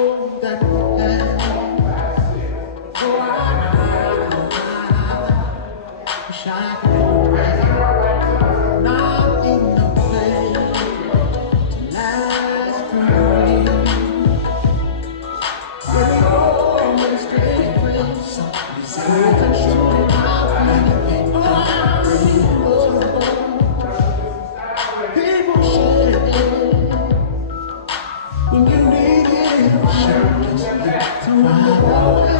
that wish I could go back. Not in the place to last for me. We're always straight friends. I can show you how anything I really people share it when you need it. Share it through my road.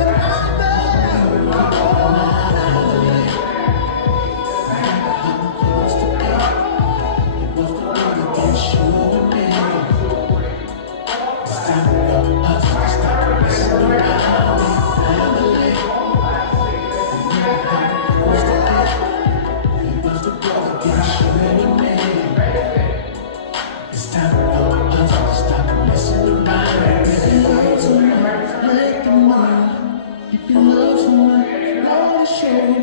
If you love someone, let it show.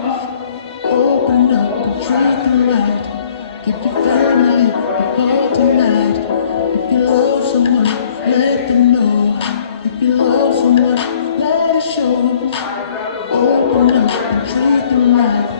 Open up and treat them right. Give your family a call tonight. If you love someone, let them know. If you love someone, let it show. Open up and treat them right.